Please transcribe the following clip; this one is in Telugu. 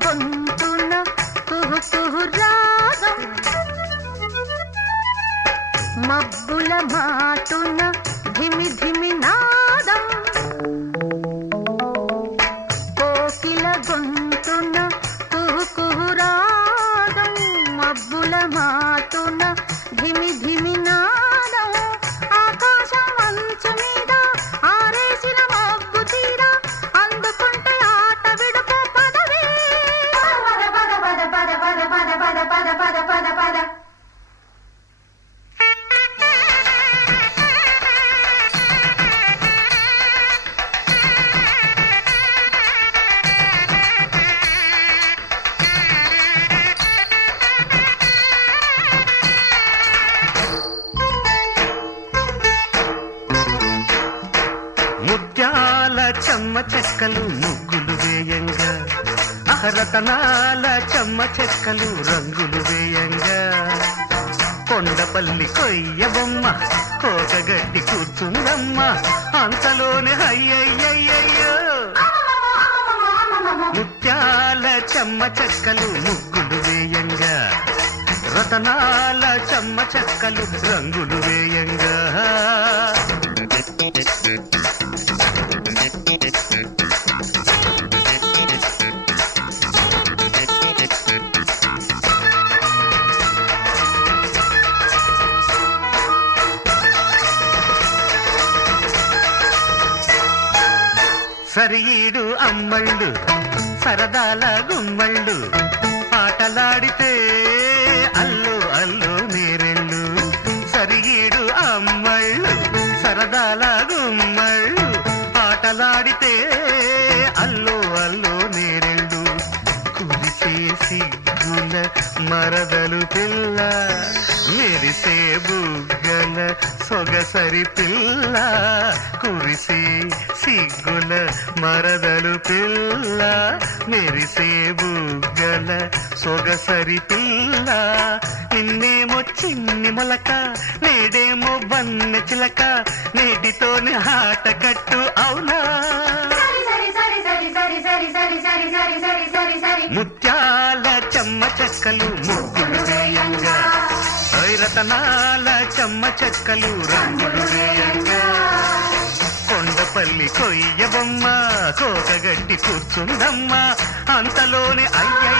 గొంతున కుహు కుహు రాగం మబ్బుల మాటున ధిమి ధిమి నాదం కోకిల గొంతున కుహు కుహు రాగం మబ్బుల మాటున ధిమి ధిమి నాదం ఆకాశం అంచు మీద ఆరేసిన మబ్బు తీరా అందుకుంటే ఆట విడుపు పదవే పద పద పద పద పద పద పద పద పద పద ముత్యాల చెమ్మ చెక్కలు ముగ్గులు వేయంగా అహరతనాల చెమ్మ చెక్కలు రంగులు వేయంగా కొండపల్లి కొయ్య బొమ్మ కోకగడ్డి కూర్చుందమ్మ అంతలోనే అయ్యయ్యయ్యో ముత్యాల చెమ్మ చెక్కలు ముగ్గులు వేయంగా రతనాల చెమ్మ చెక్కలు రంగులు వేయంగా సరిగీడు అమ్మళ్ళు సరదాల గుమ్మళ్ళు ఆటలాడితే అల్లు అల్లు నేరెళ్ళు సరిగీడు అమ్మళ్ళు సరదాల గుమ్మళ్ళు ఆటలాడితే అల్లు అల్లు నేరెళ్ళు కురిసే సిగ్గుల మరదలు పిల్ల మెరిసే బుగ్గల సొగసరి పిల్ల కురిసే సిగ్గుల మరదలు పిల్ల మెరిసే బుగ్గల సొగసరి పిల్ల నిన్నేమో చిన్ని మొలక నేడేమో బన్న చిలక నేటితోనే ఆట కట్టు అవునా ముత్యాల చెమ్మ చెక్కలు ముగ్గులు వేయంగా రతనాల చెమ్మ చెక్కలు రంగులు వేయంగా కొండపల్లి కొయ్య బొమ్మ కోకగడ్డి కూర్చుందమ్మ అంతలోనే అయ్య